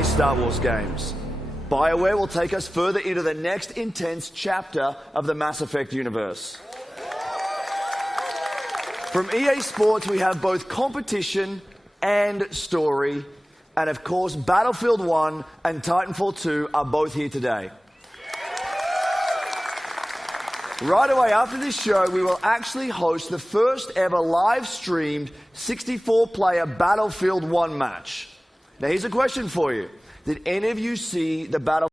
EA Star Wars games. BioWare will take us further into the next intense chapter of the Mass Effect universe. From EA Sports, we have both competition and story. And of course, Battlefield 1 and Titanfall 2 are both here today. Right away after this show, we will actually host the first ever live-streamed 64-player Battlefield 1 match. Now, here's a question for you. Did any of you see the Battlefield?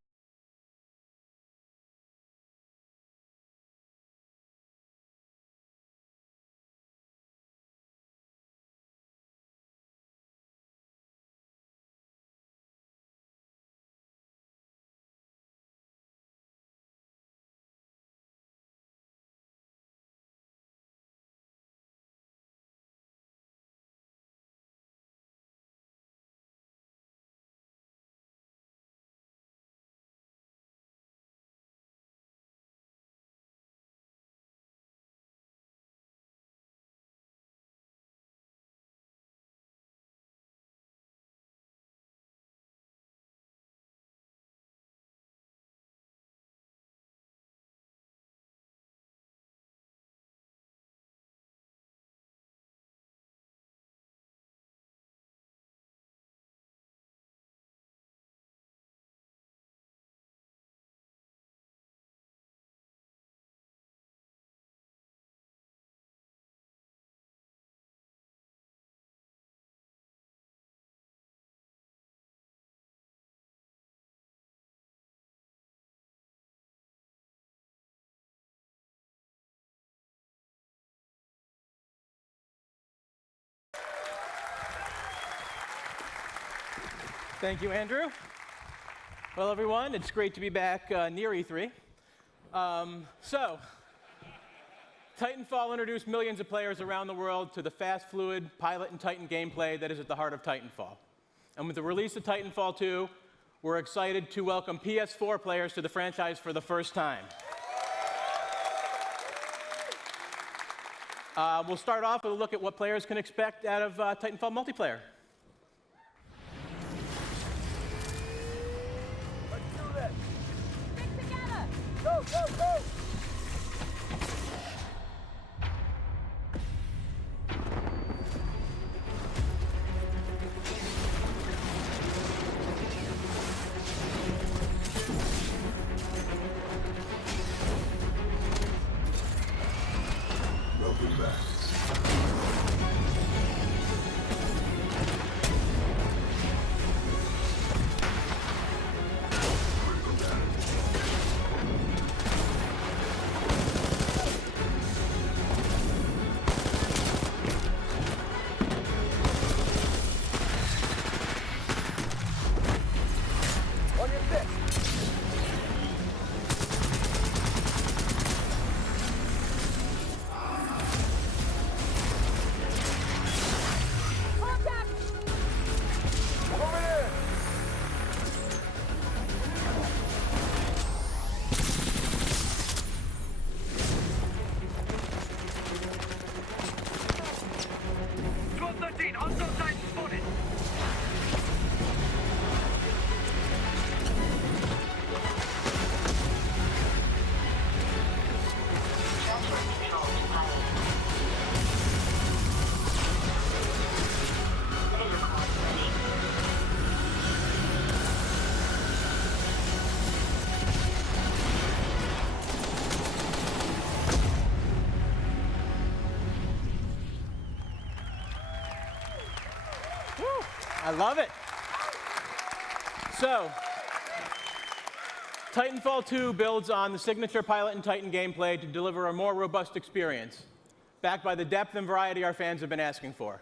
Thank you, Andrew. Well, everyone, it's great to be back near E3. So, Titanfall introduced millions of players around the world to the fast, fluid, pilot and Titan gameplay that is at the heart of Titanfall. And with the release of Titanfall 2, we're excited to welcome PS4 players to the franchise for the first time. We'll start off with a look at what players can expect out of Titanfall multiplayer. Go, go, go! Welcome back. I love it. So, Titanfall 2 builds on the signature Pilot and Titan gameplay to deliver a more robust experience, backed by the depth and variety our fans have been asking for.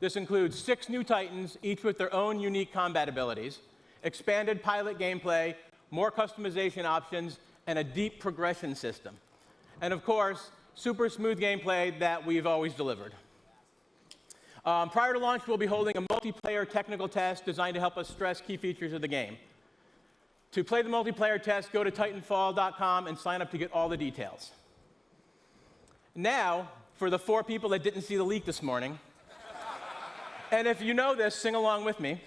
This includes 6 new Titans, each with their own unique combat abilities, expanded pilot gameplay, more customization options, and a deep progression system. And of course, super smooth gameplay that we've always delivered. Prior to launch, we'll be holding a multiplayer technical test designed to help us stress key features of the game. To play the multiplayer test, go to Titanfall.com and sign up to get all the details. Now, for the 4 people that didn't see the leak this morning, and if you know this, sing along with me.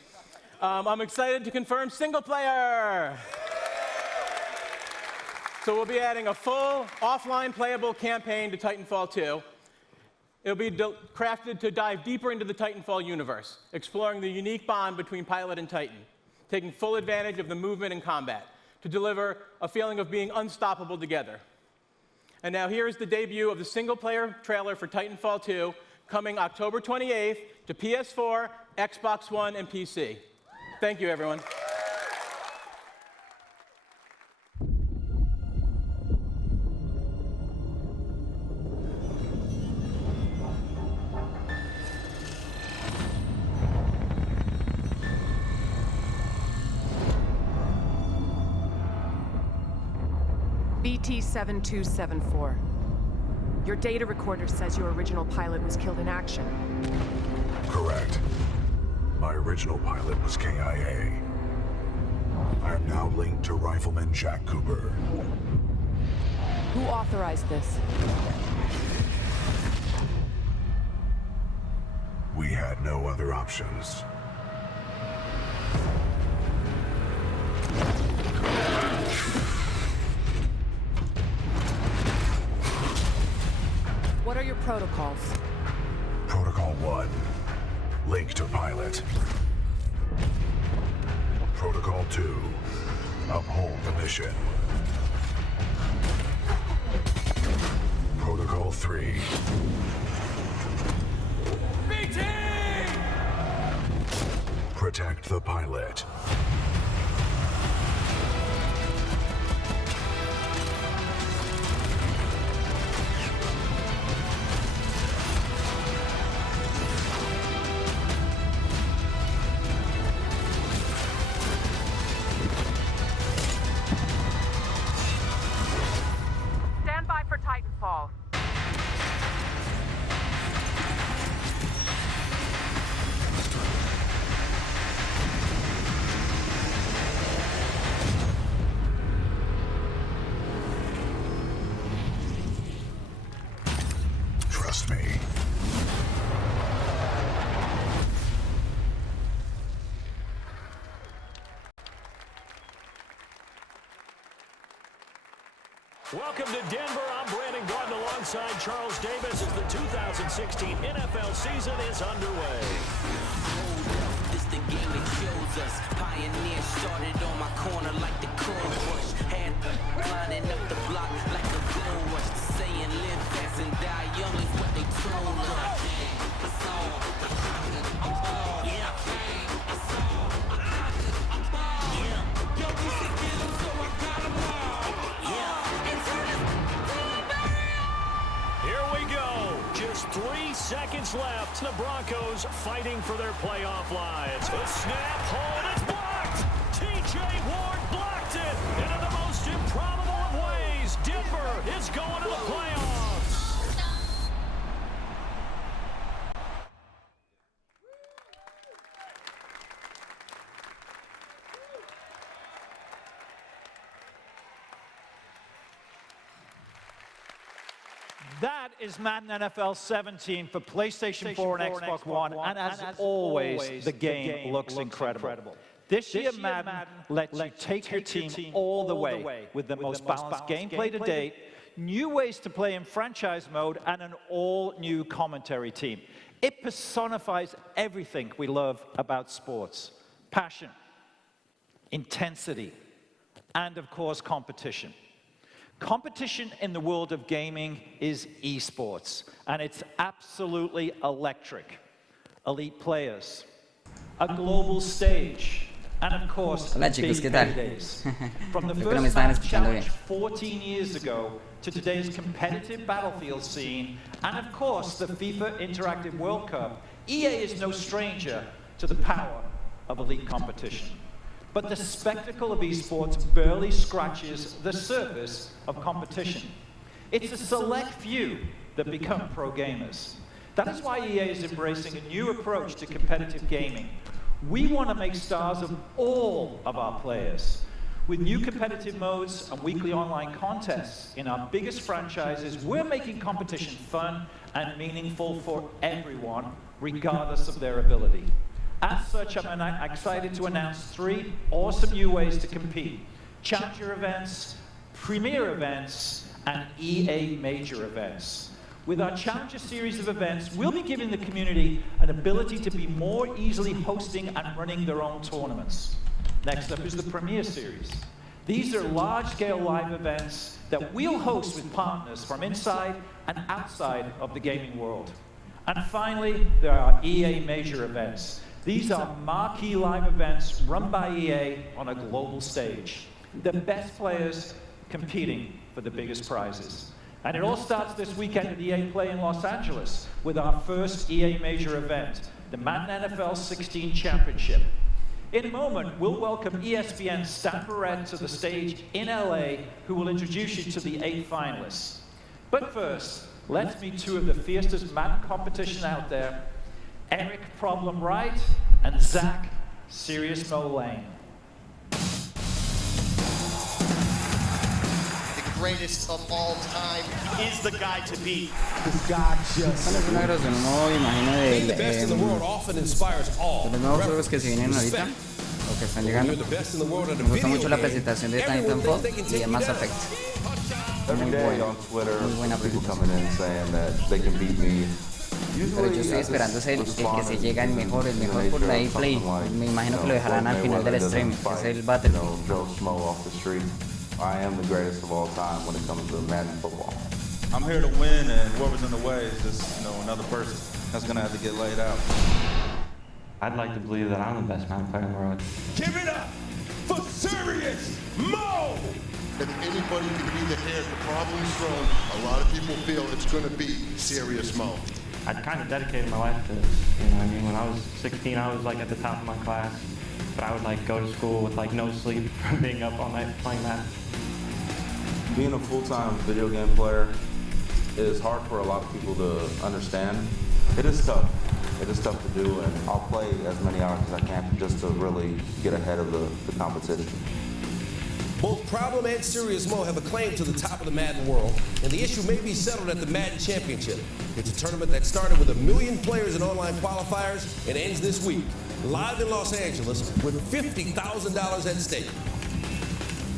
I'm excited to confirm single player. So we'll be adding a full offline playable campaign to Titanfall 2. It'll be crafted to dive deeper into the Titanfall universe, exploring the unique bond between pilot and Titan, taking full advantage of the movement and combat to deliver a feeling of being unstoppable together. And now here is the debut of the single-player trailer for Titanfall 2, coming October 28th to PS4, Xbox One, and PC. Thank you, everyone. BT-7274. Your data recorder says your original pilot was killed in action. Correct. My original pilot was KIA. I am now linked to Rifleman Jack Cooper. Who authorized this? We had no other options. What are your protocols? Protocol 1. Link to pilot. Protocol 2. Uphold the mission. Protocol 3. BT! Protect the pilot. Stand by for Titanfall. Trust me. Welcome to Denver. I'm Brandon Gordon alongside Charles Davis as the 2016 NFL season is underway. This the game that shows us. Pioneer started on my corner like the cold rush. Had lining up the block like a gold rush. Saying live fast and die young is what they told us. Here we go. Just 3 seconds left. The Broncos fighting for their playoff lives. A snap, hold, it's blocked. TJ Ward blocked it. And in the most improbable of ways, Denver is going to the playoffs. That is Madden NFL 17 for PlayStation 4 and Xbox One, and as always, the game looks incredible. This year, Madden lets you take your team all the way with the most balanced gameplay to date, new ways to play in franchise mode, and an all-new commentary team. It personifies everything we love about sports: passion, intensity, and of course, competition. Competition in the world of gaming is esports, and it's absolutely electric. Elite players, a global stage, and of course, Hola, big chicos, ¿qué tal? paydays. From the Espero me first estaban match escuchando challenge bien. 14 years ago to today's competitive battlefield scene, and of course, the FIFA Interactive World Cup, EA is no stranger to the power of elite competition. But the spectacle of esports barely scratches the surface of competition. It's a select few that become pro gamers. That is why EA is embracing a new approach to competitive gaming. We want to make stars of all of our players. With new competitive modes and weekly online contests in our biggest franchises, we're making competition fun and meaningful for everyone, regardless of their ability. As such, I'm excited to announce 3 awesome new ways to compete: Challenger events, Premier events, and EA Major events. With our Challenger series of events, we'll be giving the community an ability to be more easily hosting and running their own tournaments. Next up is the Premier Series. These are large-scale live events that we'll host with partners from inside and outside of the gaming world. And finally, there are EA Major events. These are marquee live events run by EA on a global stage. The best players competing for the biggest prizes. And it all starts this weekend at EA Play in Los Angeles with our first EA Major event, the Madden NFL 16 Championship. In a moment, we'll welcome ESPN's Stan Barrett to the stage in LA, who will introduce you to the 8 finalists. But first, let's meet 2 of the fiercest Madden competition out there, Eric Problem Right and Zach Serious Mo Lane. Greatest of all time is the guy to beat. This guy just es una grabación nuevo, imagino, de los nuevos juegos que se vienen ahorita o que están llegando. Me gusta mucho la presentación de Titanfall y de Mass Effect. Muy buena presentación. Pero yo estoy esperando el que se llega el mejor por la play. Me imagino que lo dejarán al final del stream, que es el Battlefield. I am the greatest of all time when it comes to Madden football. I'm here to win, and whoever's in the way is just, another person that's gonna have to get laid out. I'd like to believe that I'm the best Madden player in the world. Give it up for Serious Mo! If anybody can be the head, the problem is thrown. A lot of people feel it's gonna be Serious Mo. I kind of dedicated my life to this. You know what I mean? When I was 16, I was at the top of my class, but I would go to school with no sleep from being up all night playing Madden. Being a full-time video game player is hard for a lot of people to understand. It is tough. It is tough to do, and I'll play as many hours as I can just to really get ahead of the competition. Both Problem and Serious Mo have a claim to the top of the Madden world, and the issue may be settled at the Madden Championship. It's a tournament that started with 1 million players in online qualifiers and ends this week, live in Los Angeles, with $50,000 at stake.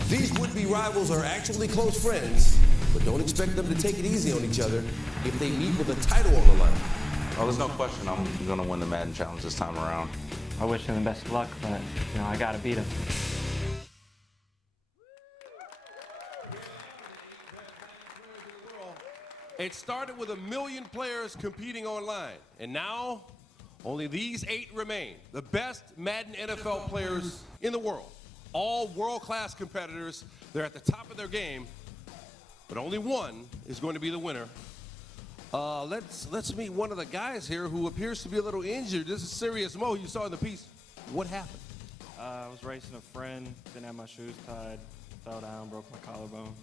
These would-be rivals are actually close friends, but don't expect them to take it easy on each other if they meet with a title on the line. Oh, there's no question I'm going to win the Madden Challenge this time around. I wish him the best of luck, but I got to beat him. It started with 1 million players competing online, and now only these 8 remain, the best Madden NFL players in the world. All world-class competitors. They're at the top of their game, but only one is going to be the winner. Let's meet one of the guys here who appears to be a little injured. This is Serious Mo. You saw in the piece. What happened? I was racing a friend, didn't have my shoes tied, fell down, broke my collarbone.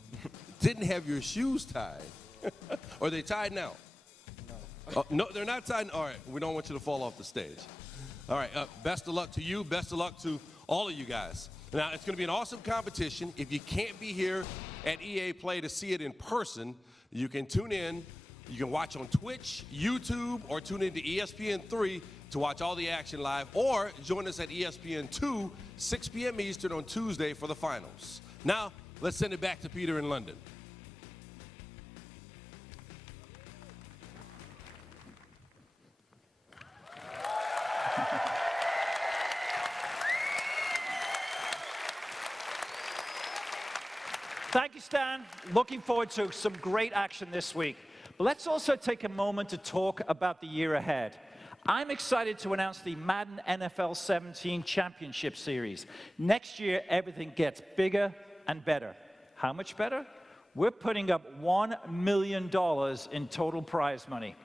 Didn't have your shoes tied? Are they tied now? No. No, they're not tied. All right, we don't want you to fall off the stage. All right, best of luck to you. Best of luck to all of you guys. Now, it's going to be an awesome competition. If you can't be here at EA Play to see it in person, you can tune in. You can watch on Twitch, YouTube, or tune into ESPN3 to watch all the action live, or join us at ESPN2, 6 p.m. Eastern on Tuesday for the finals. Now, let's send it back to Peter in London. Thank you, Stan. Looking forward to some great action this week. But let's also take a moment to talk about the year ahead. I'm excited to announce the Madden NFL 17 Championship Series. Next year, everything gets bigger and better. How much better? We're putting up $1 million in total prize money.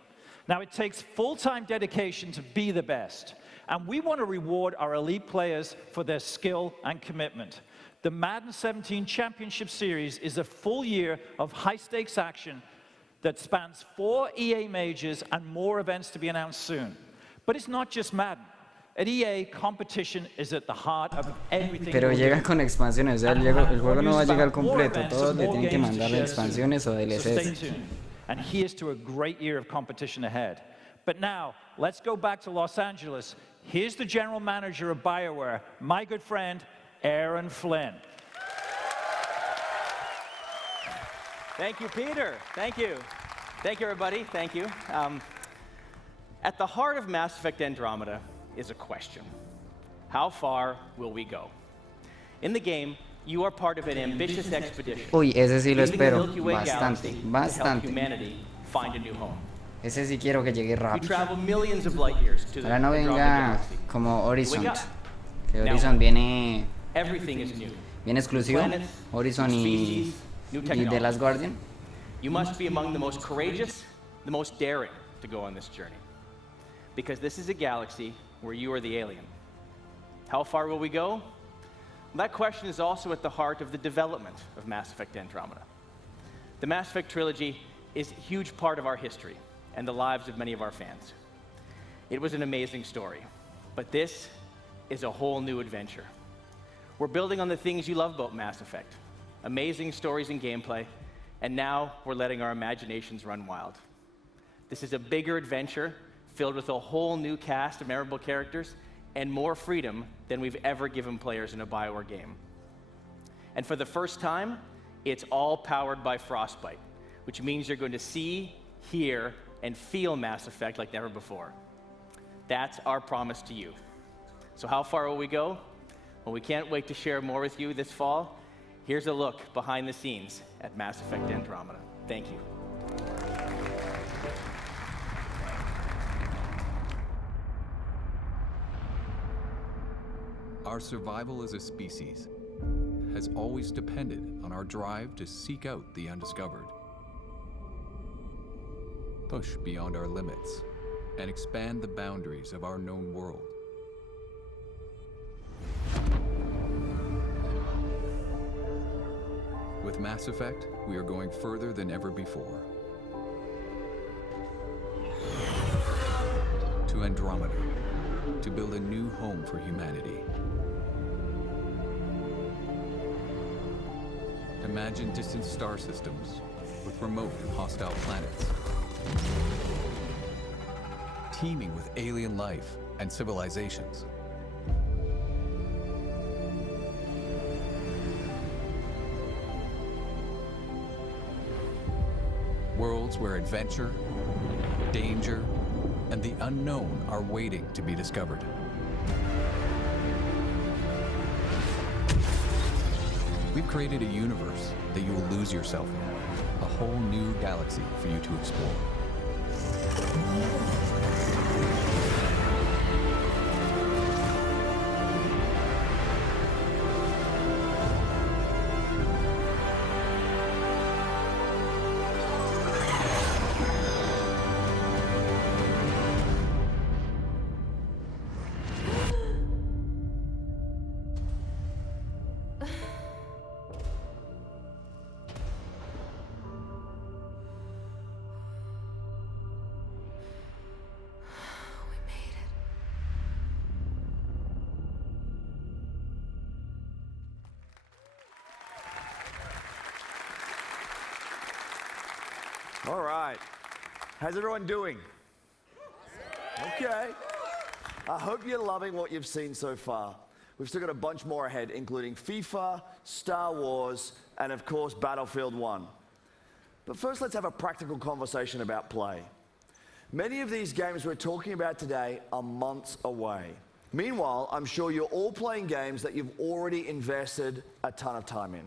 Now, it takes full-time dedication to be the best, and we want to reward our elite players for their skill and commitment. The Madden 17 Championship Series is a full year of high-stakes action that spans 4 EA majors and more events to be announced soon. But it's not just Madden. At EA, competition is at the heart of everything. Pero llega con expansiones, o sea, el juego no va a llegar completo, todos le tienen que mandar expansiones o DLCs. And here's to a great year of competition ahead. But now, let's go back to Los Angeles. here's the general manager of BioWare, my good friend, Aaron Flynn. Thank you, Peter. Thank you. Thank you, everybody. Thank you. At the heart of Mass Effect Andromeda is a question. How far will we go? In the game, you are part of an ambitious expedition. Uy, ese sí lo leaving the espero. Milky Way Bastante, galaxy to help bastante. humanity find a new home. Ese sí quiero que llegue You rápido. travel millions of light years to the Ahora no Andromeda venga galaxy. como Horizon. Wake up. Que Now Horizon viene Everything is new. bien exclusivo. Planets, Horizon new y species, new The technology. Last Guardian. You must be among the most courageous, the most daring to go on this journey. Because this is a galaxy where you are the alien. How far will we go? Well, that question is also at the heart of the development of Mass Effect Andromeda. The Mass Effect trilogy is a huge part of our history and the lives of many of our fans. It was an amazing story, but this is a whole new adventure. We're building on the things you love about Mass Effect, amazing stories and gameplay, and now we're letting our imaginations run wild. This is a bigger adventure filled with a whole new cast of memorable characters and more freedom than we've ever given players in a BioWare game. And for the first time, it's all powered by Frostbite, which means you're going to see, hear, and feel Mass Effect like never before. That's our promise to you. So how far will we go? Well, we can't wait to share more with you this fall. Here's a look behind the scenes at Mass Effect Andromeda. Thank you. Our survival as a species has always depended on our drive to seek out the undiscovered, push beyond our limits, and expand the boundaries of our known world. With Mass Effect, we are going further than ever before. To Andromeda, to build a new home for humanity. Imagine distant star systems with remote and hostile planets, teeming with alien life and civilizations. Worlds where adventure, danger, and the unknown are waiting to be discovered. We've created a universe that you will lose yourself in, a whole new galaxy for you to explore. All right. How's everyone doing? Okay. I hope you're loving what you've seen so far. We've still got a bunch more ahead, including FIFA, Star Wars, and of course, Battlefield 1. But first, let's have a practical conversation about play. Many of these games we're talking about today are months away. Meanwhile, I'm sure you're all playing games that you've already invested a ton of time in.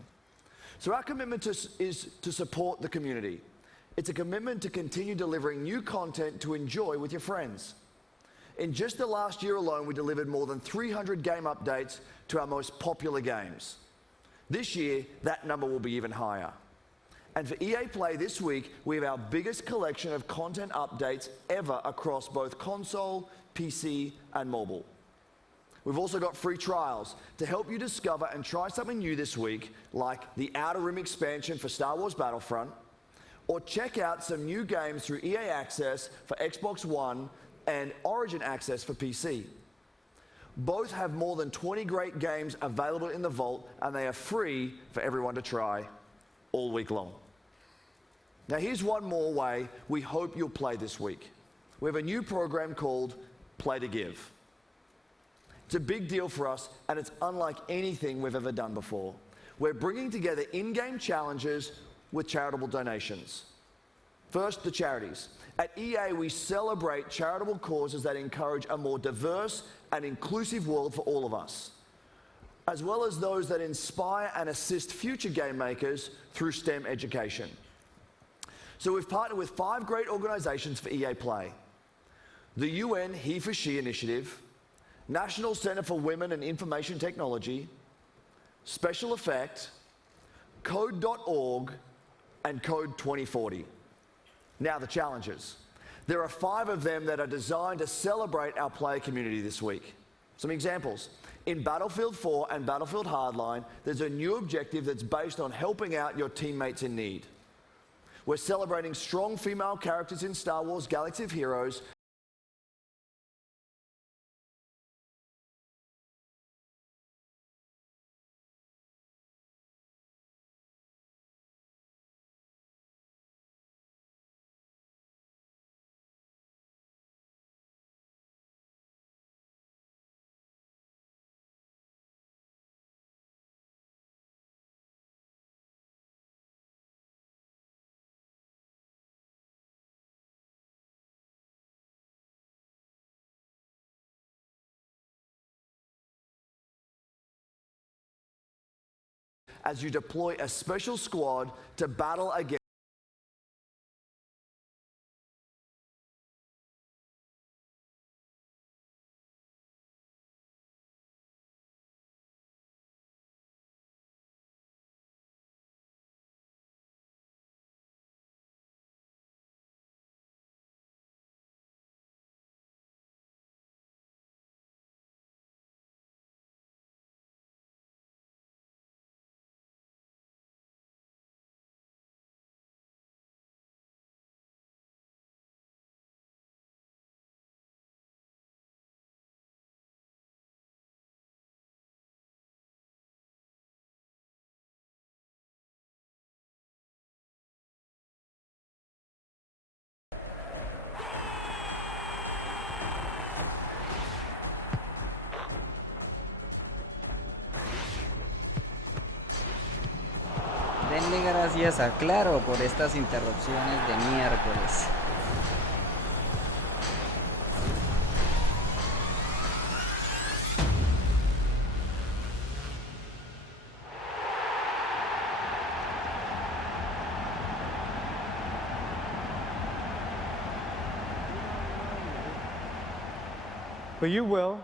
So our commitment is to support the community. It's a commitment to continue delivering new content to enjoy with your friends. In just the last year alone, we delivered more than 300 game updates to our most popular games. This year, that number will be even higher. And for EA Play this week, we have our biggest collection of content updates ever across both console, PC, and mobile. We've also got free trials to help you discover and try something new this week, like the Outer Rim expansion for Star Wars Battlefront, or check out some new games through EA Access for Xbox One and Origin Access for PC. Both have more than 20 great games available in the vault, and they are free for everyone to try all week long. Now here's one more way we hope you'll play this week. We have a new program called Play to Give. It's a big deal for us, and it's unlike anything we've ever done before. We're bringing together in-game challenges with charitable donations. First, the charities. At EA, we celebrate charitable causes that encourage a more diverse and inclusive world for all of us, as well as those that inspire and assist future game makers through STEM education. So we've partnered with 5 great organizations for EA Play: the UN He for She Initiative, National Center for Women and Information Technology, Special Effect, Code.org, and Code 2040. Now the challenges. There are 5 of them that are designed to celebrate our player community this week. Some examples. In Battlefield 4 and Battlefield Hardline, there's a new objective that's based on helping out your teammates in need. We're celebrating strong female characters in Star Wars Galaxy of Heroes. As you deploy a special squad to battle against Denle gracias a Claro por estas interrupciones de miércoles. But you will.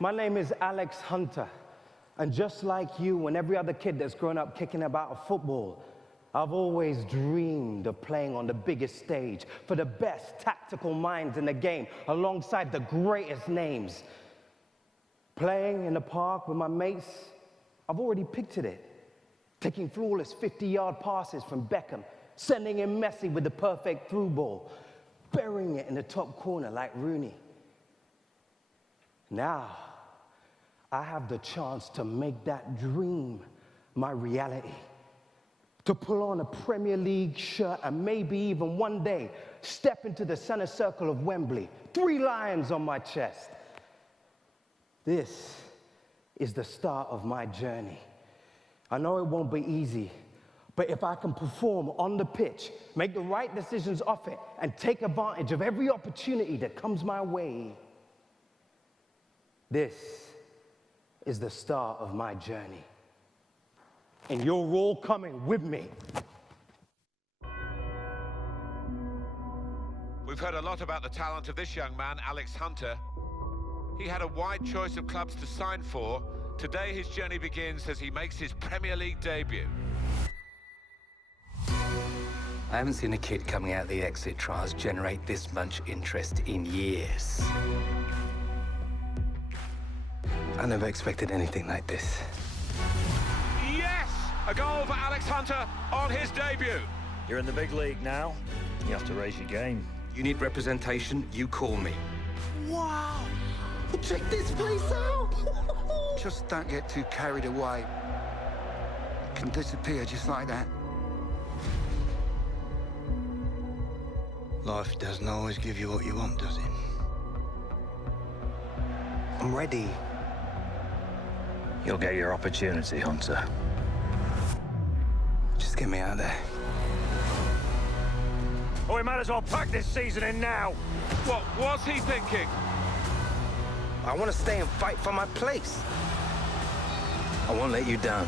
My name is Alex Hunter. And just like you and every other kid that's grown up kicking about football, I've always dreamed of playing on the biggest stage for the best tactical minds in the game, alongside the greatest names. Playing in the park with my mates, I've already pictured it. Taking flawless 50-yard passes from Beckham, sending in Messi with the perfect through ball, burying it in the top corner like Rooney. Now, I have the chance to make that dream my reality. To pull on a Premier League shirt and maybe even one day step into the center circle of Wembley, 3 lions on my chest. This is the start of my journey. I know it won't be easy, but if I can perform on the pitch, make the right decisions off it, and take advantage of every opportunity that comes my way, this is the start of my journey. And you're all coming with me. We've heard a lot about the talent of this young man, Alex Hunter. He had a wide choice of clubs to sign for. Today his journey begins as he makes his Premier League debut. I haven't seen a kid coming out of the exit trials generate this much interest in years. I never expected anything like this. Yes! A goal for Alex Hunter on his debut. You're in the big league now. You have to raise your game. You need representation, you call me. Wow! Check this place out! Just don't get too carried away. It can disappear just like that. Life doesn't always give you what you want, does it? I'm ready. You'll get your opportunity, Hunter. Just get me out of there. Oh, we might as well pack this season in now. What was he thinking? I want to stay and fight for my place. I won't let you down.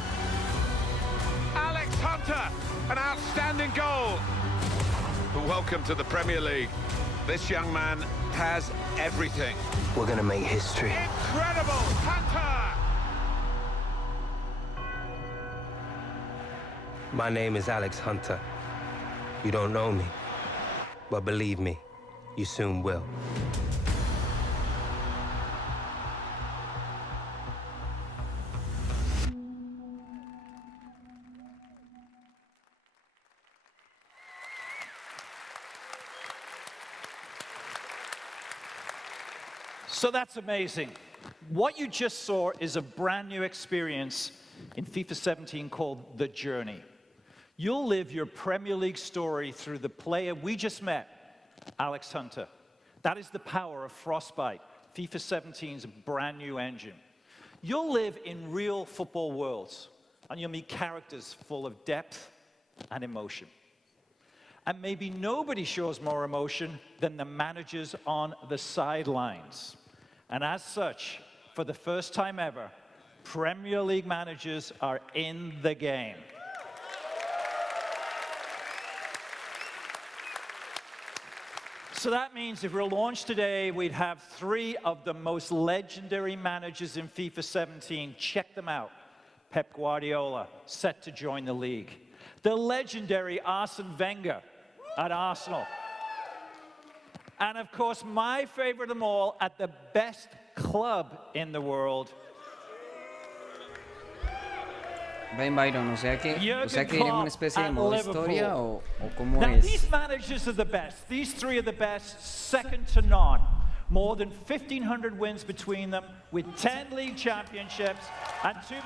Alex Hunter, an outstanding goal. Welcome to the Premier League. This young man has everything. We're gonna make history. Incredible, Hunter! My name is Alex Hunter. You don't know me, but believe me, you soon will. So that's amazing. What you just saw is a brand new experience in FIFA 17 called The Journey. You'll live your Premier League story through the player we just met, Alex Hunter. That is the power of Frostbite, FIFA 17's brand new engine. You'll live in real football worlds, and you'll meet characters full of depth and emotion. And maybe nobody shows more emotion than the managers on the sidelines. And as such, for the first time ever, Premier League managers are in the game. So that means if we're launched today, we'd have 3 of the most legendary managers in FIFA 17. Check them out. Pep Guardiola, set to join the league. The legendary Arsene Wenger at Arsenal. And of course, my favorite of them all, at the best club in the world. Ben Byron, o sea que diremos una especie de modo historia o cómo Now, es. these managers are the best. These 3 are the best, second to none. More than 1,500 wins between them, with 10 league championships and 2...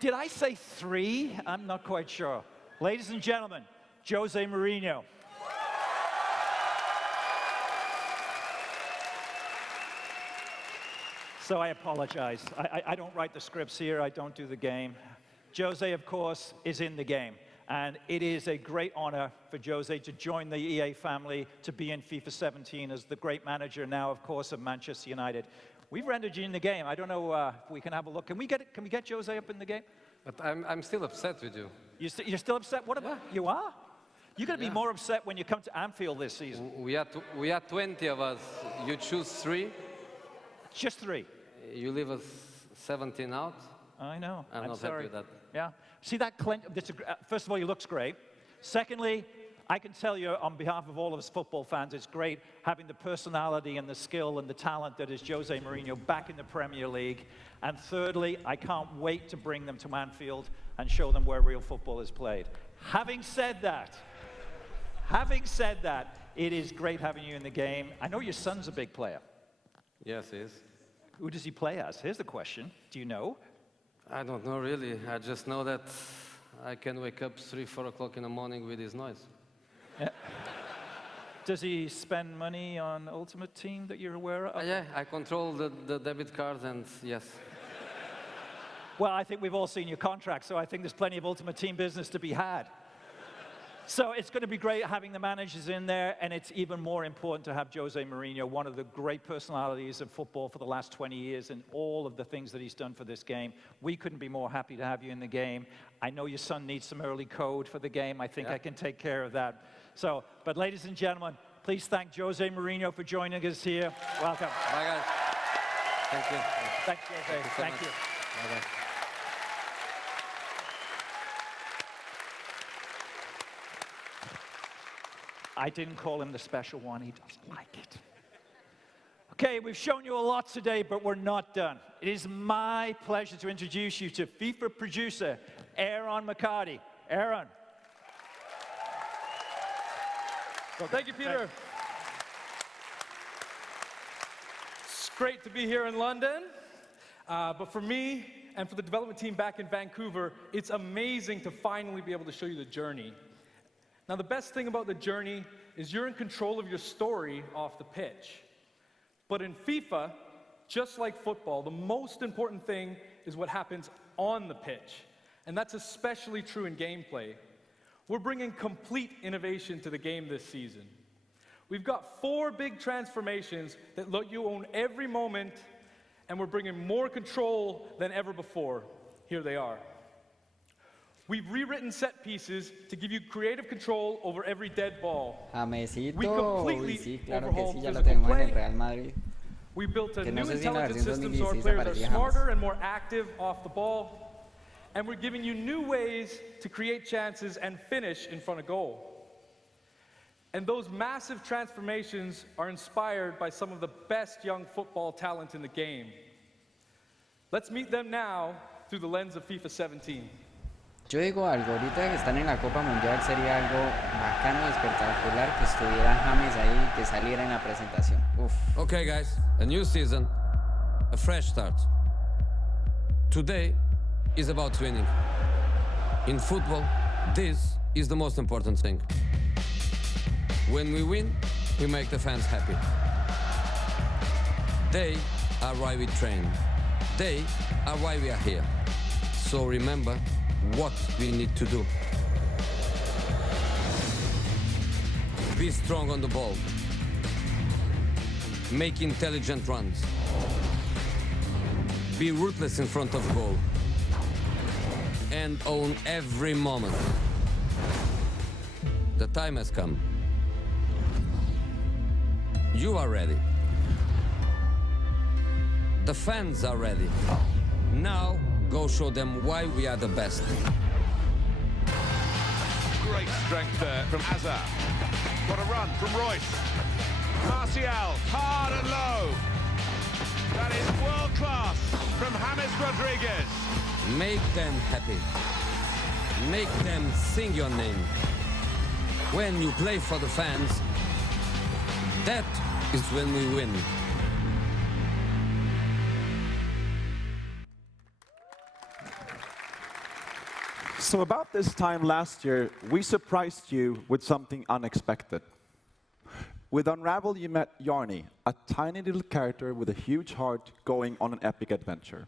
Did I say 3? I'm not quite sure. Ladies and gentlemen, Jose Mourinho. So I apologize. I don't write the scripts here. I don't do the game. Jose, of course, is in the game. And it is a great honor for Jose to join the EA family, to be in FIFA 17 as the great manager now, of course, of Manchester United. We've rendered you in the game. I don't know if we can have a look. Can we get Jose up in the game? But I'm still upset with you. You're still upset? What about you are? You're going to be more upset when you come to Anfield this season. We are 20 of us. You choose 3. Just 3. You leave us 17 out. I know. I'm not sorry. happy with that. Yeah. See that Clint? First of all, he looks great. Secondly, I can tell you on behalf of all of us football fans, it's great having the personality and the skill and the talent that is Jose Mourinho back in the Premier League. And thirdly, I can't wait to bring them to Anfield and show them where real football is played. Having said that, it is great having you in the game. I know your son's a big player. Yes, he is. Who does he play as? Here's the question. Do you know? I don't know really. I just know that I can wake up 3, 4 o'clock in the morning with his noise. Yeah. Does he spend money on Ultimate Team that you're aware of? Yeah, I control the debit card, and yes. Well, I think we've all seen your contract, so I think there's plenty of Ultimate Team business to be had. So it's going to be great having the managers in there, and it's even more important to have Jose Mourinho, one of the great personalities of football for the last 20 years, and all of the things that he's done for this game. We couldn't be more happy to have you in the game. I know your son needs some early code for the game. I think I can take care of that. So, but ladies and gentlemen, please thank Jose Mourinho for joining us here. Welcome. Bye, guys. Thank you. Thanks, Jose. Thank you. Bye-bye. I didn't call him the special one. He doesn't like it. Okay, we've shown you a lot today, but we're not done. It is my pleasure to introduce you to FIFA producer, Aaron McCarty. Aaron. Well, thank you, Peter. It's great to be here in London. But for me and for the development team back in Vancouver, it's amazing to finally be able to show you the journey. Now, the best thing about the journey is you're in control of your story off the pitch. But in FIFA, just like football, the most important thing is what happens on the pitch. And that's especially true in gameplay. We're bringing complete innovation to the game this season. We've got 4 big transformations that let you own every moment, and we're bringing more control than ever before. Here they are. We've rewritten set pieces to give you creative control over every dead ball. Jamesito, We completely sí, claro que overhauled sí, ya lo physical tenemos en el play. Real Madrid. We built a Que new no sé si en la intelligent versión system so our 2016 players are aparecía smarter James. and more active off the ball. And we're giving you new ways to create chances and finish in front of goal. And those massive transformations are inspired by some of the best young football talent in the game. Let's meet them now through the lens of FIFA 17. Yo digo algo, ahorita que están en la Copa Mundial sería algo bacano y espectacular que estuviera James ahí, que saliera en la presentación. Uf. Okay, guys, a new season, a fresh start. Today is about winning. In football, this is the most important thing. When we win, we make the fans happy. They are why we train. They are why we are here. So remember what we need to do. Be strong on the ball. Make intelligent runs. Be ruthless in front of goal. And own every moment. The time has come. You are ready. The fans are ready. Now, go show them why we are the best. Great strength there from Hazard. What a run from Royce. Martial, hard and low. That is world class from James Rodriguez. Make them happy. Make them sing your name. When you play for the fans, that is when we win. So about this time last year, we surprised you with something unexpected. With Unravel, you met Yarny, a tiny little character with a huge heart going on an epic adventure.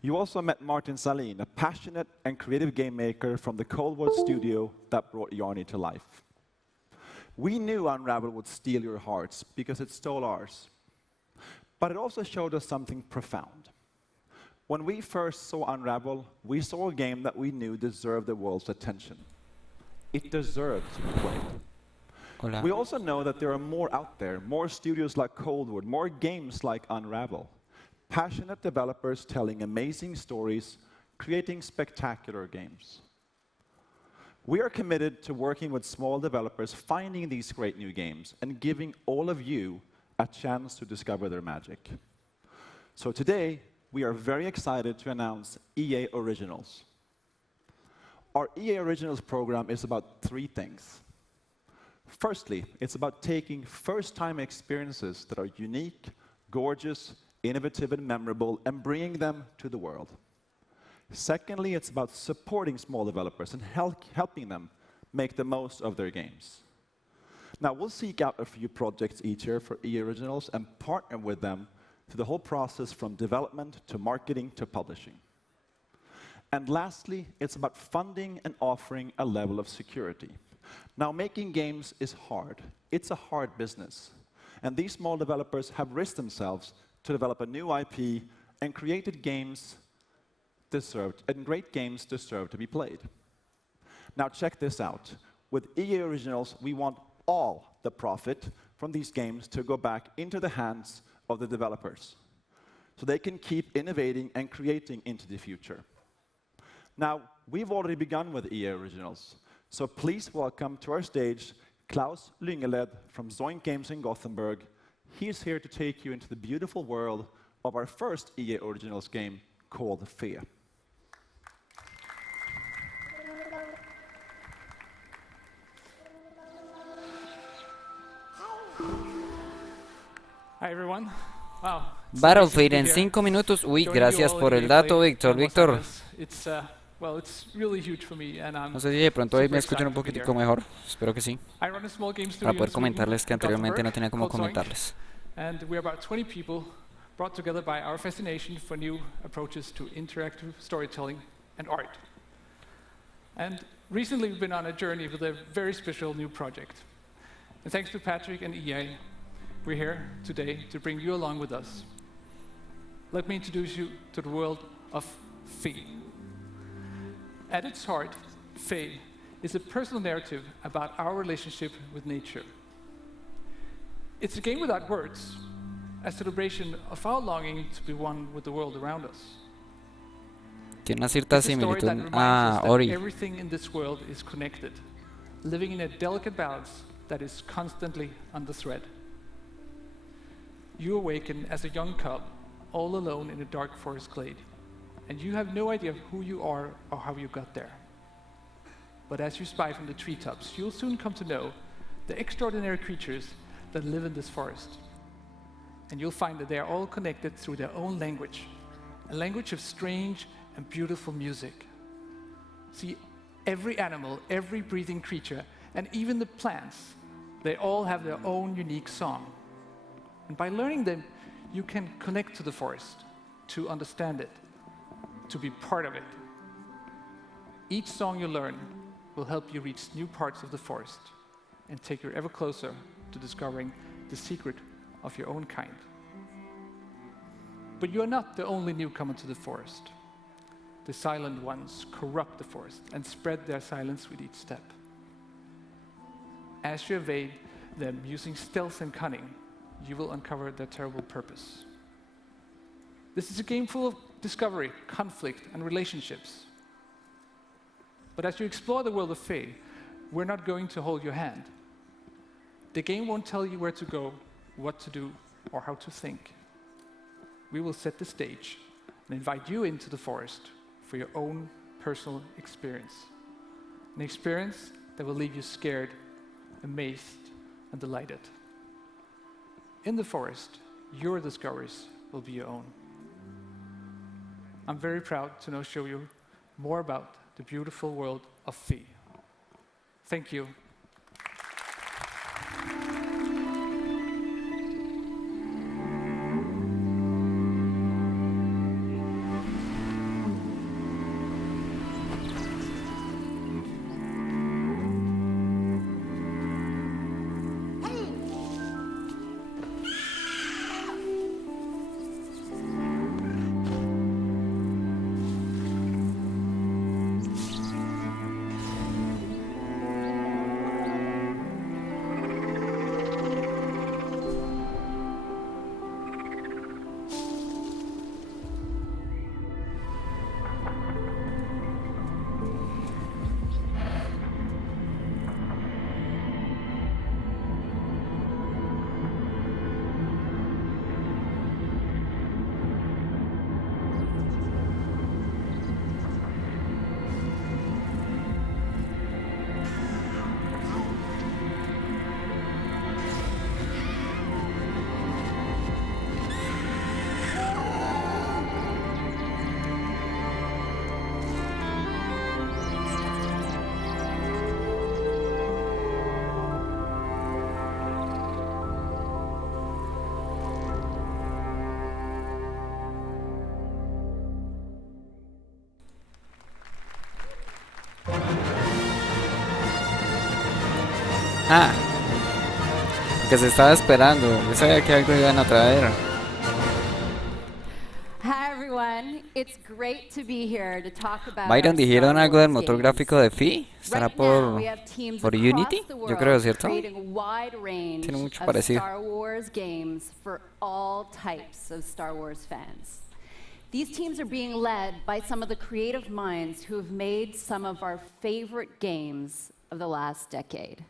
You also met Martin Salin, a passionate and creative game maker from the Cold War studio that brought Yarny to life. We knew Unravel would steal your hearts because it stole ours. But it also showed us something profound. When we first saw Unravel, we saw a game that we knew deserved the world's attention. It deserved to be played. Hola. We also know that there are more out there, more studios like Coldwood, more games like Unravel. Passionate developers telling amazing stories, creating spectacular games. We are committed to working with small developers, finding these great new games, and giving all of you a chance to discover their magic. So today, we are very excited to announce EA Originals. Our EA Originals program is about 3 things. Firstly, it's about taking first-time experiences that are unique, gorgeous, innovative, and memorable, and bringing them to the world. Secondly, it's about supporting small developers and helping them make the most of their games. Now, we'll seek out a few projects each year for EA Originals and partner with them through the whole process from development to marketing to publishing. And lastly, it's about funding and offering a level of security. Now, making games is hard. It's a hard business. And these small developers have risked themselves to develop a new IP and created games great games deserve to be played. Now, check this out. With EA Originals, we want all the profit from these games to go back into the hands of the developers, so they can keep innovating and creating into the future. Now, we've already begun with EA Originals, so please welcome to our stage Klaus Lyngeled from Zoink Games in Gothenburg. He's here to take you into the beautiful world of our first EA Originals game called Fe. Hi, everyone. Battlefield en 5 minutos. Uy, gracias por el dato, Víctor. Víctor. No sé si de pronto hoy me escuchan un poquitico mejor. Espero que sí. Para poder comentarles que anteriormente no tenía cómo comentarles. And we're about 20 people brought together by our fascination for new approaches to interactive storytelling and art. And recently we've been on a journey with a very special new project. And thanks to Patrick and EA, we're here today to bring you along with us. Let me introduce you to the world of Fee. At its heart, Fee is a personal narrative about our relationship with nature. It's a game without words, a celebration of our longing to be one with the world around us. Tiene una cierta similitud a Ori. Everything in this world is connected, living in a delicate balance that is constantly under threat. You awaken as a young cub, all alone in a dark forest glade, and you have no idea who you are or how you got there. But as you spy from the treetops, you'll soon come to know the extraordinary creatures that live in this forest. And you'll find that they are all connected through their own language, a language of strange and beautiful music. See, every animal, every breathing creature, and even the plants, they all have their own unique song. And by learning them, you can connect to the forest, to understand it, to be part of it. Each song you learn will help you reach new parts of the forest and take you ever closer to discovering the secret of your own kind. But you are not the only newcomer to the forest. The silent ones corrupt the forest and spread their silence with each step. As you evade them using stealth and cunning, you will uncover their terrible purpose. This is a game full of discovery, conflict, and relationships. But as you explore the world of Fey, we're not going to hold your hand. The game won't tell you where to go, what to do, or how to think. We will set the stage and invite you into the forest for your own personal experience. An experience that will leave you scared, amazed, and delighted. In the forest, your discoveries will be your own. I'm very proud to now show you more about the beautiful world of Fee. Thank you. Ah, que se estaba esperando. Yo sabía que algo iban a traer. Byron, ¿dijeron algo del motor gráfico de Fee? ¿Estará por Unity? Yo creo, ¿cierto? Tiene mucho parecido. These teams are being led by some of the creative minds who have made some of our favorite games of the last decade.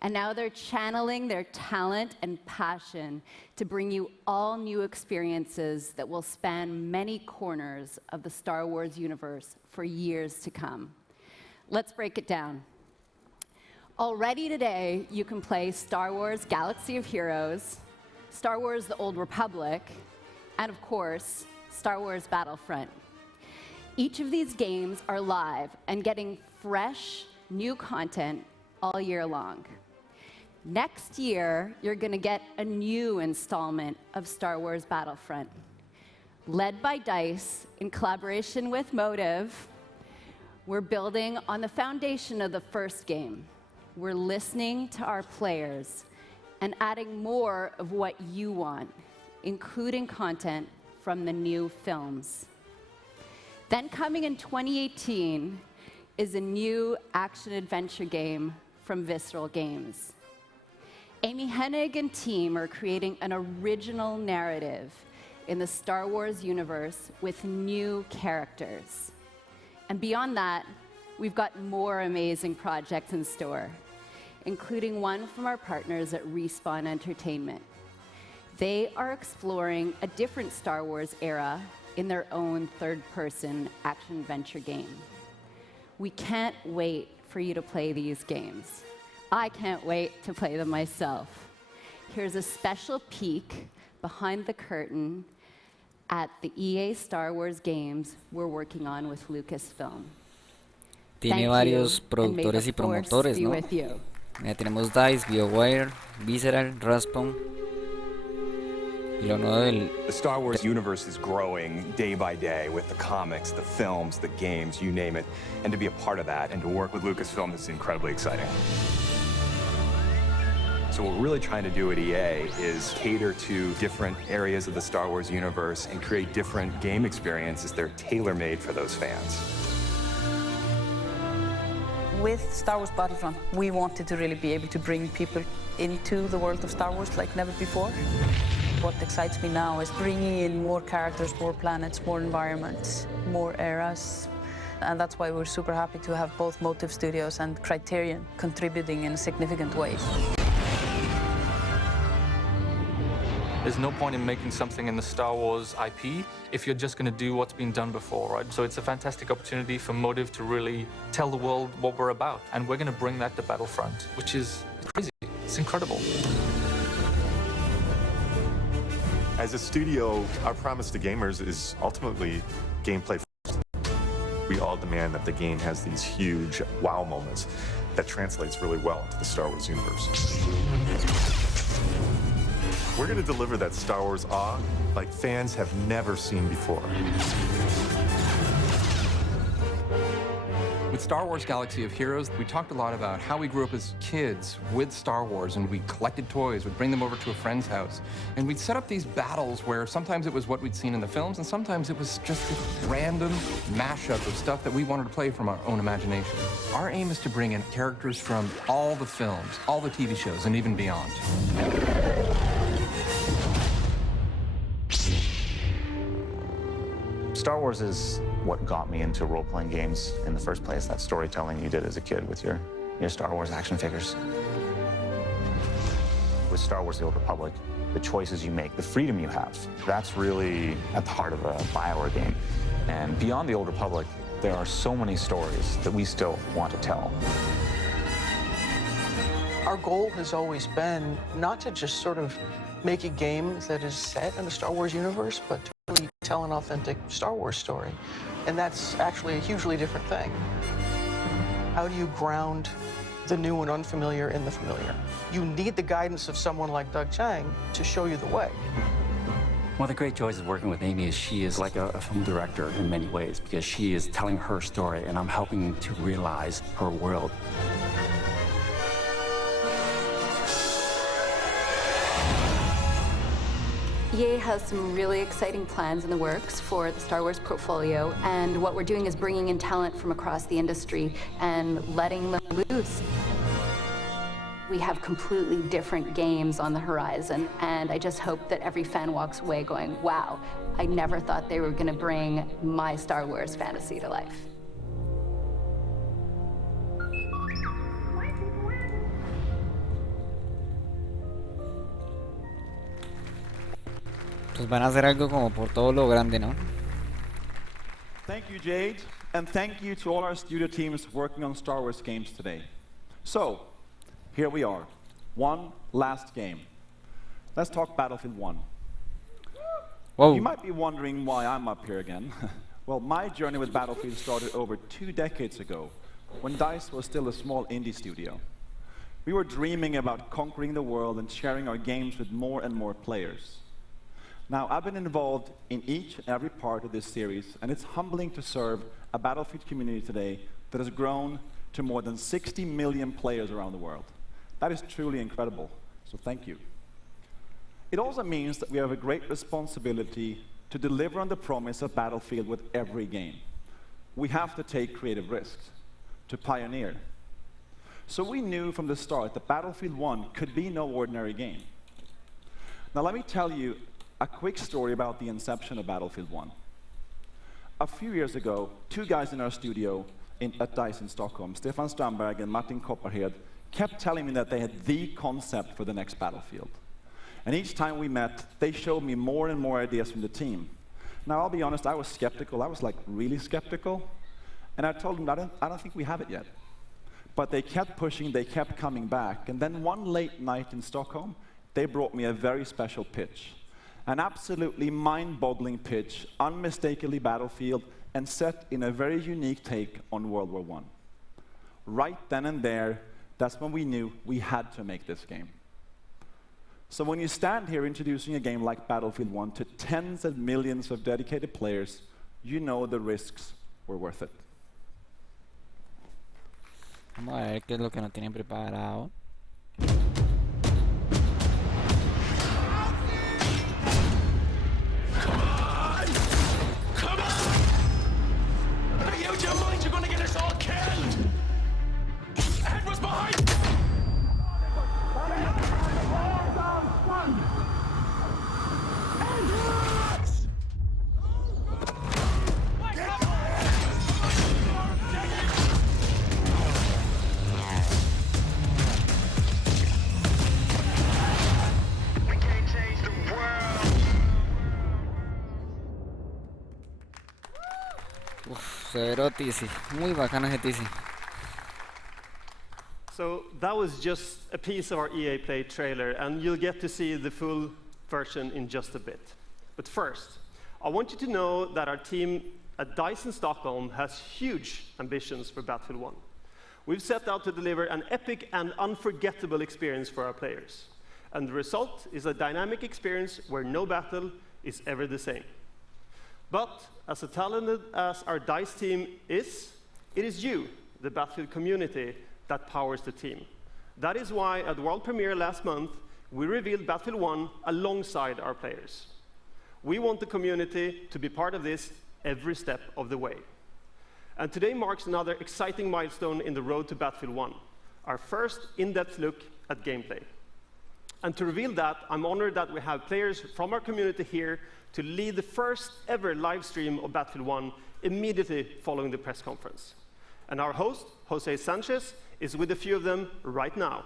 And now they're channeling their talent and passion to bring you all new experiences that will span many corners of the Star Wars universe for years to come. Let's break it down. Already today, you can play Star Wars Galaxy of Heroes, Star Wars The Old Republic, and of course, Star Wars Battlefront. Each of these games are live and getting fresh, new content all year long. Next year, you're going to get a new installment of Star Wars Battlefront. Led by DICE, in collaboration with Motive, we're building on the foundation of the first game. We're listening to our players and adding more of what you want, including content from the new films. Then coming in 2018 is a new action-adventure game from Visceral Games. Amy Hennig and team are creating an original narrative in the Star Wars universe with new characters. And beyond that, we've got more amazing projects in store, including one from our partners at Respawn Entertainment. They are exploring a different Star Wars era in their own third-person action-adventure game. We can't wait for you to play these games. I can't wait to play them myself. Here's a special peek behind the curtain at the EA Star Wars games we're working on with Lucasfilm. Tiene varios productores y promotores, ¿no? Tenemos DICE, BioWare, Visceral, Respawn. The Star Wars universe is growing day by day with the comics, the films, the games, you name it. And to be a part of that and to work with Lucasfilm is incredibly exciting. So what we're really trying to do at EA is cater to different areas of the Star Wars universe and create different game experiences that are tailor-made for those fans. With Star Wars Battlefront, we wanted to really be able to bring people into the world of Star Wars like never before. What excites me now is bringing in more characters, more planets, more environments, more eras. And that's why we're super happy to have both Motive Studios and Criterion contributing in a significant way. There's no point in making something in the Star Wars IP if you're just going to do what's been done before, right? So it's a fantastic opportunity for Motive to really tell the world what we're about. And we're going to bring that to Battlefront, which is crazy. It's incredible. As a studio, our promise to gamers is ultimately gameplay first. We all demand that the game has these huge wow moments that translates really well into the Star Wars universe. We're going to deliver that Star Wars awe like fans have never seen before. With Star Wars Galaxy of Heroes, we talked a lot about how we grew up as kids with Star Wars, and we collected toys, we'd bring them over to a friend's house, and we'd set up these battles where sometimes it was what we'd seen in the films, and sometimes it was just this random mashup of stuff that we wanted to play from our own imagination. Our aim is to bring in characters from all the films, all the TV shows, and even beyond. Star Wars is what got me into role-playing games in the first place, that storytelling you did as a kid with your Star Wars action figures. With Star Wars: The Old Republic, the choices you make, the freedom you have, that's really at the heart of a BioWare game. And beyond The Old Republic, there are so many stories that we still want to tell. Our goal has always been not to just sort of make a game that is set in the Star Wars universe, but to really tell an authentic Star Wars story. And that's actually a hugely different thing. How do you ground the new and unfamiliar in the familiar? You need the guidance of someone like Doug Chiang to show you the way. One of the great joys of working with Amy is she is like a film director in many ways, because she is telling her story and I'm helping to realize her world. EA has some really exciting plans in the works for the Star Wars portfolio, and what we're doing is bringing in talent from across the industry and letting them loose. We have completely different games on the horizon, and I just hope that every fan walks away going, wow, I never thought they were going to bring my Star Wars fantasy to life. Pues van a hacer algo como por todo lo grande, ¿no? Thank you, Jade, and thank you to all our studio teams working on Star Wars games today. So, here we are, one last game. Let's talk Battlefield 1. Whoa. You might be wondering why I'm up here again. Well, my journey with Battlefield started over 2 decades ago, when DICE was still a small indie studio. We were dreaming about conquering the world and sharing our games with more and more players. Now, I've been involved in each and every part of this series, and it's humbling to serve a Battlefield community today that has grown to more than 60 million players around the world. That is truly incredible, so thank you. It also means that we have a great responsibility to deliver on the promise of Battlefield with every game. We have to take creative risks, to pioneer. So we knew from the start that Battlefield 1 could be no ordinary game. Now let me tell you a quick story about the inception of Battlefield 1. A few years ago, 2 guys in our studio at DICE in Stockholm, Stefan Strandberg and Martin Kopparhed, kept telling me that they had the concept for the next Battlefield. And each time we met, they showed me more and more ideas from the team. Now, I'll be honest, I was skeptical. I was like really skeptical. And I told them, I don't think we have it yet. But they kept pushing, they kept coming back. And then one late night in Stockholm, they brought me a very special pitch. An absolutely mind-boggling pitch, unmistakably Battlefield, and set in a very unique take on World War I. Right then and there, that's when we knew we had to make this game. So when you stand here introducing a game like Battlefield 1 to tens of millions of dedicated players, you know the risks were worth it. Vamos a ver qué es lo que nos tienen preparado. Use your mind, you're gonna get us all killed! Ed was behind! Severo TC. Muy bacano ese TC. So that was just a piece of our EA Play trailer, and you'll get to see the full version in just a bit. But first, I want you to know that our team at DICE in Stockholm has huge ambitions for Battlefield 1. We've set out to deliver an epic and unforgettable experience for our players. And the result is a dynamic experience where no battle is ever the same. But as talented as our DICE team is, it is you, the Battlefield community, that powers the team. That is why at the world premiere last month, we revealed Battlefield 1 alongside our players. We want the community to be part of this every step of the way. And today marks another exciting milestone in the road to Battlefield 1, our first in-depth look at gameplay. And to reveal that, I'm honored that we have players from our community here to lead the first ever live stream of Battlefield 1 immediately following the press conference. And our host, Jose Sanchez, is with a few of them right now.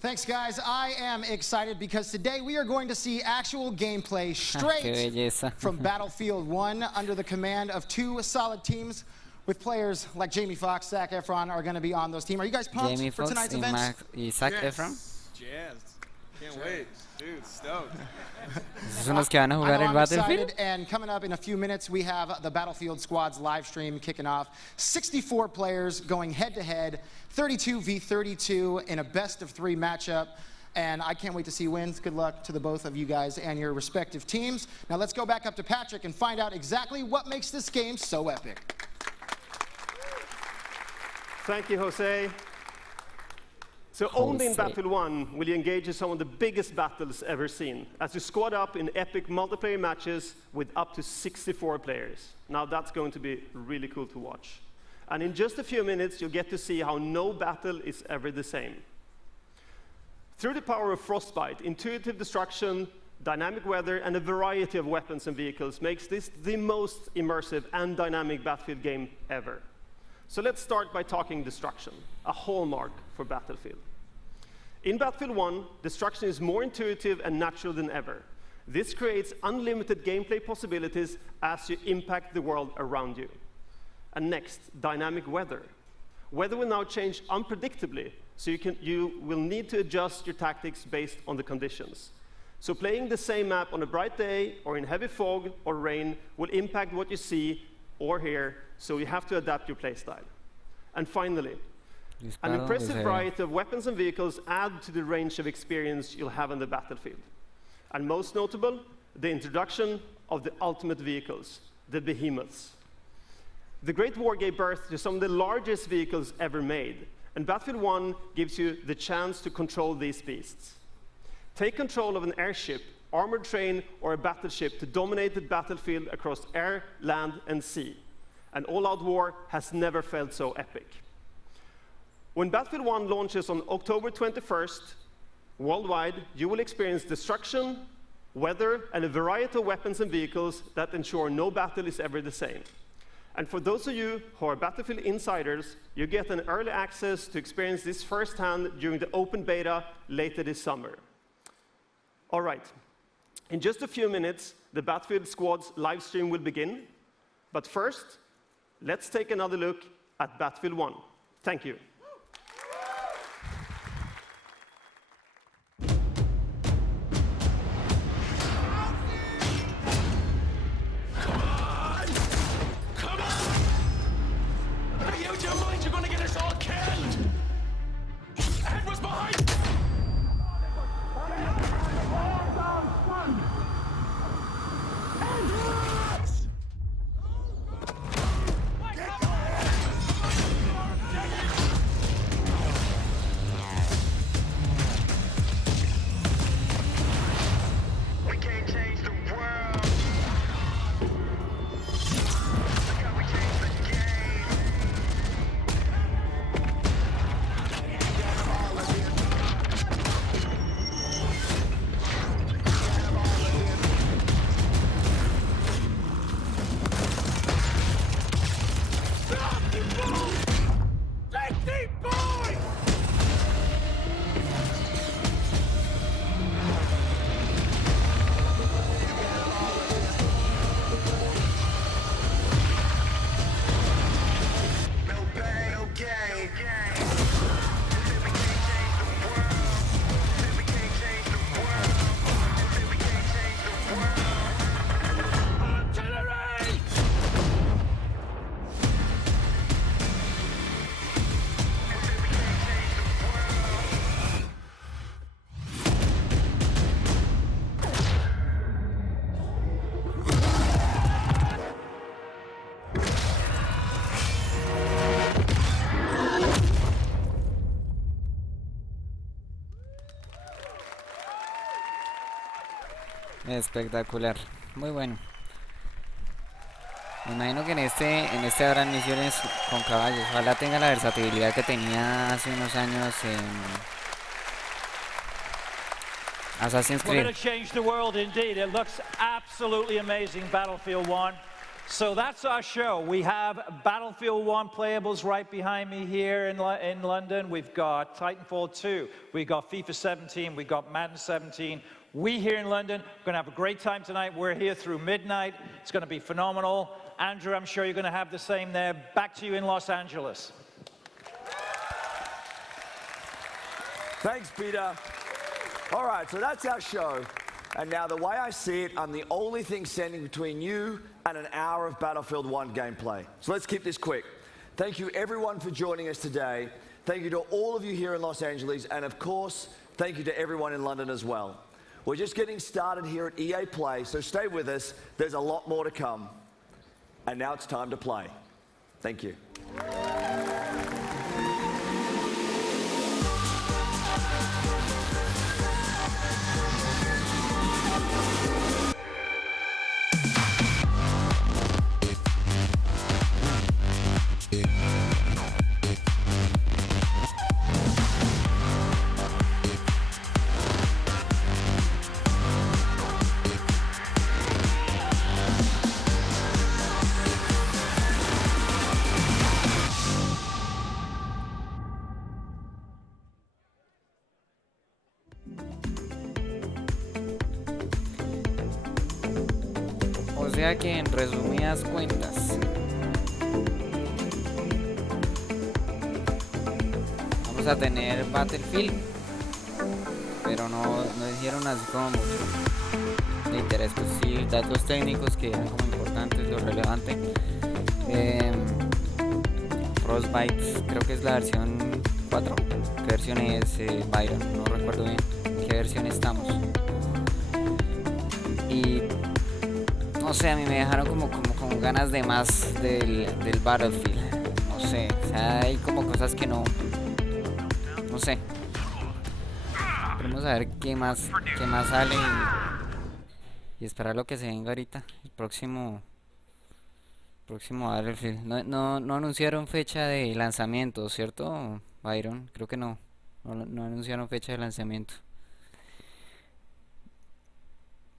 Thanks, guys. I am excited because today we are going to see actual gameplay straight from Battlefield 1 under the command of 2 solid teams with players like Jamie Foxx, Zac Efron are going to be on those teams. Are you guys pumped Jamie for Foxx tonight's event? y Zac Efron. Jazzed. Can't wait. Dude, stoked. Son los que van a jugar el Battlefield. And coming up in a few minutes, we have the Battlefield Squad's live stream kicking off. 64 players going head-to-head, 32 v 32 in a best-of-3 matchup. And I can't wait to see wins. Good luck to the both of you guys and your respective teams. Now let's go back up to Patrick and find out exactly what makes this game so epic. Thank you, Jose. So only in Battlefield 1 will you engage in some of the biggest battles ever seen, as you squad up in epic multiplayer matches with up to 64 players. Now that's going to be really cool to watch. And in just a few minutes, you'll get to see how no battle is ever the same. Through the power of Frostbite, intuitive destruction, dynamic weather, and a variety of weapons and vehicles makes this the most immersive and dynamic Battlefield game ever. So let's start by talking destruction, a hallmark for Battlefield. In Battlefield 1, destruction is more intuitive and natural than ever. This creates unlimited gameplay possibilities as you impact the world around you. And next, dynamic weather. Weather will now change unpredictably, so you will need to adjust your tactics based on the conditions. So playing the same map on a bright day or in heavy fog or rain will impact what you see or hear, so you have to adapt your playstyle. And finally, an impressive variety of weapons and vehicles add to the range of experience you'll have on the battlefield. And most notable, the introduction of the ultimate vehicles, the behemoths. The Great War gave birth to some of the largest vehicles ever made, and Battlefield 1 gives you the chance to control these beasts. Take control of an airship, armored train, or a battleship to dominate the battlefield across air, land, and sea. An all-out war has never felt so epic. When Battlefield 1 launches on October 21st, worldwide, you will experience destruction, weather, and a variety of weapons and vehicles that ensure no battle is ever the same. And for those of you who are Battlefield insiders, you get an early access to experience this firsthand during the open beta later this summer. All right, in just a few minutes, the Battlefield Squad's live stream will begin. But first, let's take another look at Battlefield 1. Thank you. Espectacular, muy bueno. Me imagino que en este habrán misiones con caballos. Ojalá tenga la versatilidad que tenía hace unos años en Assassin's Creed. We're going to change the world indeed. It looks absolutely amazing, Battlefield 1. So that's our show. We have Battlefield 1 playables right behind me here in London. We've got Titanfall 2. We've got FIFA 17. We've got Madden 17. We here in London are going to have a great time tonight. We're here through midnight. It's going to be phenomenal. Andrew, I'm sure you're going to have the same there. Back to you in Los Angeles. Thanks, Peter. All right, so that's our show. And now the way I see it, I'm the only thing standing between you and an hour of Battlefield 1 gameplay. So let's keep this quick. Thank you everyone for joining us today. Thank you to all of you here in Los Angeles. And of course, thank you to everyone in London as well. We're just getting started here at EA Play, so stay with us. There's a lot more to come. And now it's time to play. Thank you. O sea que en resumidas cuentas, vamos a tener Battlefield pero no dijeron así como mucho de interés. Pues sí, datos técnicos que eran como importantes, lo relevante. Frostbite, creo que es la versión 4. ¿Qué versión es, Byron? No recuerdo bien en qué versión estamos. Y no sé, a mí me dejaron como ganas de más del Battlefield. No sé, o sea, hay como cosas que no sé. Vamos a ver qué más sale y esperar lo que se venga ahorita, el próximo Battlefield. No anunciaron fecha de lanzamiento, ¿cierto, Byron? Creo que no anunciaron fecha de lanzamiento.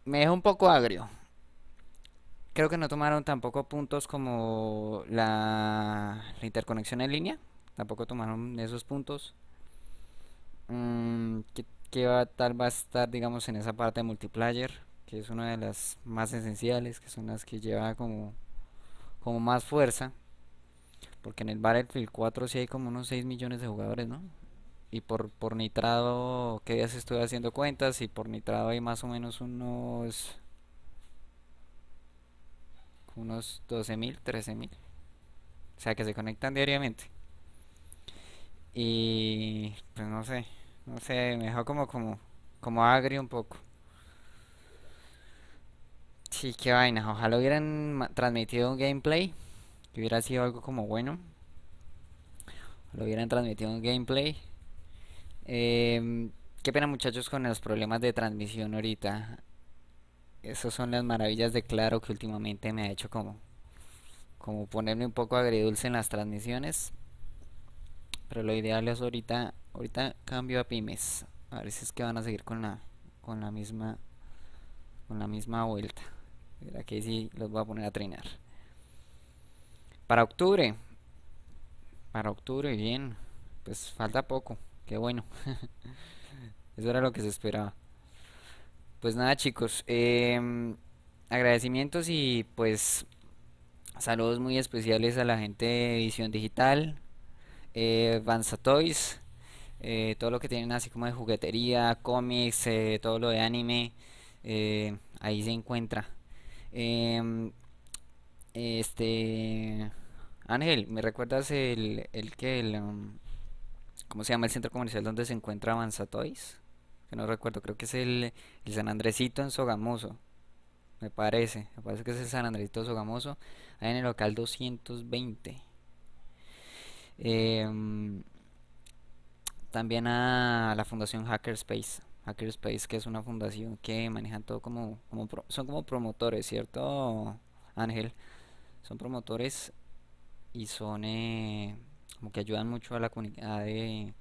Me deja un poco agrio. Creo que no tomaron tampoco puntos como la interconexión en línea. Tampoco tomaron esos puntos. Tal va a estar, digamos, en esa parte de multiplayer, que es una de las más esenciales, que son las que lleva como más fuerza, porque en el Battlefield 4 sí hay como unos 6 millones de jugadores, ¿no? Y por nitrado, que ya se estoy haciendo cuentas, y por nitrado hay más o menos unos 12.000, 13.000, o sea que se conectan diariamente. Y pues no sé, me dejó como agrio un poco. Sí, qué vaina. Ojalá hubieran transmitido un gameplay, que hubiera sido algo como bueno. Lo hubieran transmitido un gameplay. Qué pena, muchachos, con los problemas de transmisión ahorita. Esas son las maravillas de Claro, que últimamente me ha hecho como ponerme un poco agridulce en las transmisiones. Pero lo ideal es ahorita cambio a pymes. A ver si es que van a seguir con la misma vuelta. Mira que sí los voy a poner a treinar. Para octubre, bien. Pues falta poco, qué bueno. Eso era lo que se esperaba. Pues nada, chicos, agradecimientos y pues saludos muy especiales a la gente de Edición Digital, Vanza Toys, todo lo que tienen así como de juguetería, cómics, todo lo de anime, ahí se encuentra. Ángel, ¿me recuerdas ¿cómo se llama el centro comercial donde se encuentra Vanza Toys? Que no recuerdo, creo que es el San Andresito en Sogamoso. Me parece que es el San Andresito Sogamoso, ahí en el local 220. También a la fundación Hackerspace, que es una fundación que manejan todo son como promotores, ¿cierto, Ángel? Son promotores y son como que ayudan mucho a la comunidad de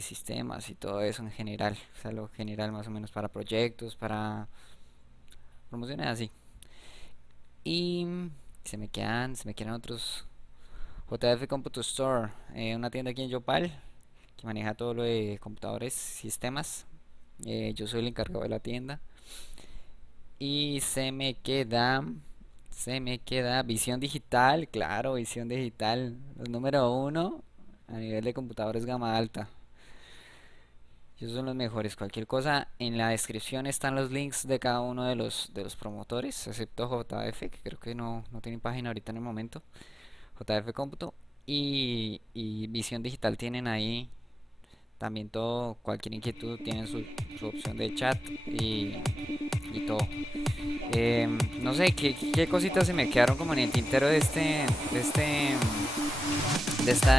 sistemas y todo eso en general, o sea, lo general más o menos para proyectos, para promociones así. Y se me quedan otros. JF Computer Store, una tienda aquí en Yopal que maneja todo lo de computadores, sistemas. Yo soy el encargado de la tienda. Y se me queda Visión Digital, claro, Visión Digital, los número 1 a nivel de computadores gama alta. Ellos son los mejores. Cualquier cosa, en la descripción están los links de cada uno de los promotores, excepto JF, que creo que no tienen página ahorita en el momento. JF Cómputo y Visión Digital tienen ahí también todo. Cualquier inquietud tienen su opción de chat y todo. No sé qué cositas se me quedaron como en el tintero de esta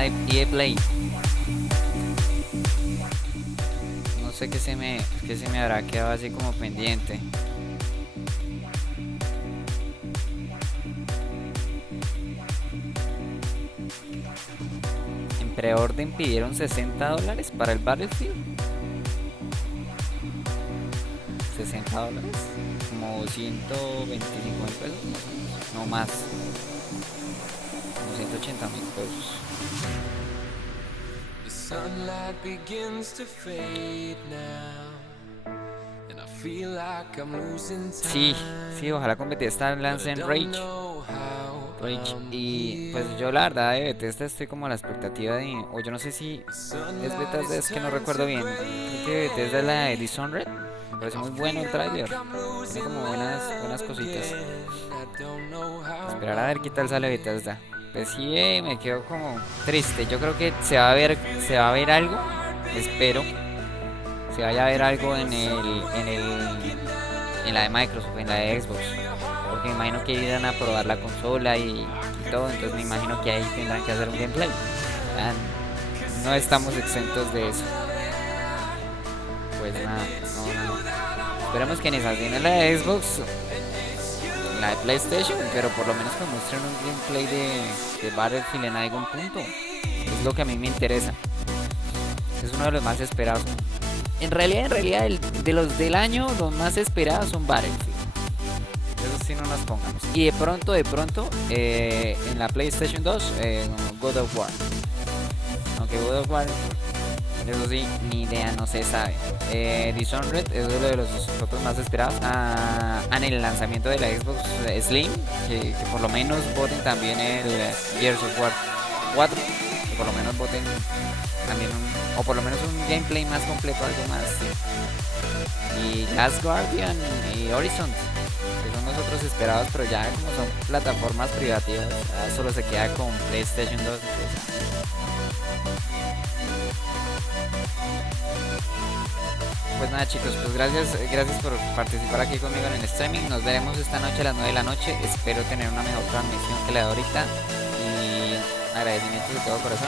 EA Play. No sé qué se me habrá quedado así como pendiente. En preorden pidieron $60 para el Battlefield. $60, como 125.000 pesos, no más, como 180.000 pesos. Sí, ojalá con BETESDA lancen Rage. Y pues yo la verdad de Bethesda estoy como a la expectativa de, o yo no sé si es Bethesda, es que no recuerdo bien, creo que Bethesda es la de Dishonored. Me pareció muy bueno el tráiler, tiene como buenas cositas. Esperar a ver qué tal sale Bethesda. Pues sí, me quedo como triste. Yo creo que se va a ver algo, espero se vaya a ver algo en la de Microsoft, en la de Xbox, porque me imagino que irán a probar la consola y todo, entonces me imagino que ahí tendrán que hacer un gameplay. No estamos exentos de eso. Pues nada, no. Esperemos que en esa tiene la de Xbox, la de PlayStation, pero por lo menos que muestren un gameplay de Battlefield en algún punto. Es lo que a mí me interesa. Es uno de los más esperados. En realidad, de los del año, los más esperados son Battlefield. Eso sí no nos pongamos. Y de pronto, en la PlayStation 2, God of War. Aunque God of War, eso sí, ni idea, no se sabe. Dishonored es uno de los otros más esperados. En el lanzamiento de la Xbox Slim, que por lo menos voten también el Gears of War 4. Que por lo menos voten también o por lo menos un gameplay más completo, algo más. Y Last Guardian y Horizon, que son los otros esperados, pero ya como son plataformas privativas, solo se queda con PlayStation 2. Pues nada chicos, pues gracias por participar aquí conmigo en el streaming. Nos veremos esta noche a las 9 de la noche. Espero tener una mejor transmisión que la de ahorita. Y agradecimientos de todo corazón.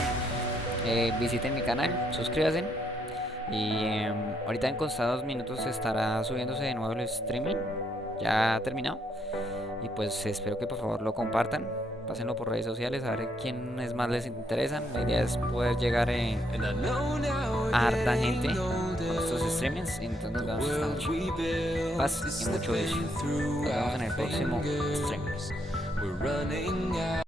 Visiten mi canal, suscríbanse. Y ahorita en contados minutos estará subiéndose de nuevo el streaming. Ya ha terminado. Y pues espero que por favor lo compartan. Pásenlo por redes sociales a ver quiénes más les interesan. La idea es poder llegar a harta gente con estos streamings. Y entonces nos vemos esta noche. Paz y mucho éxito. Nos vemos en el próximo stream.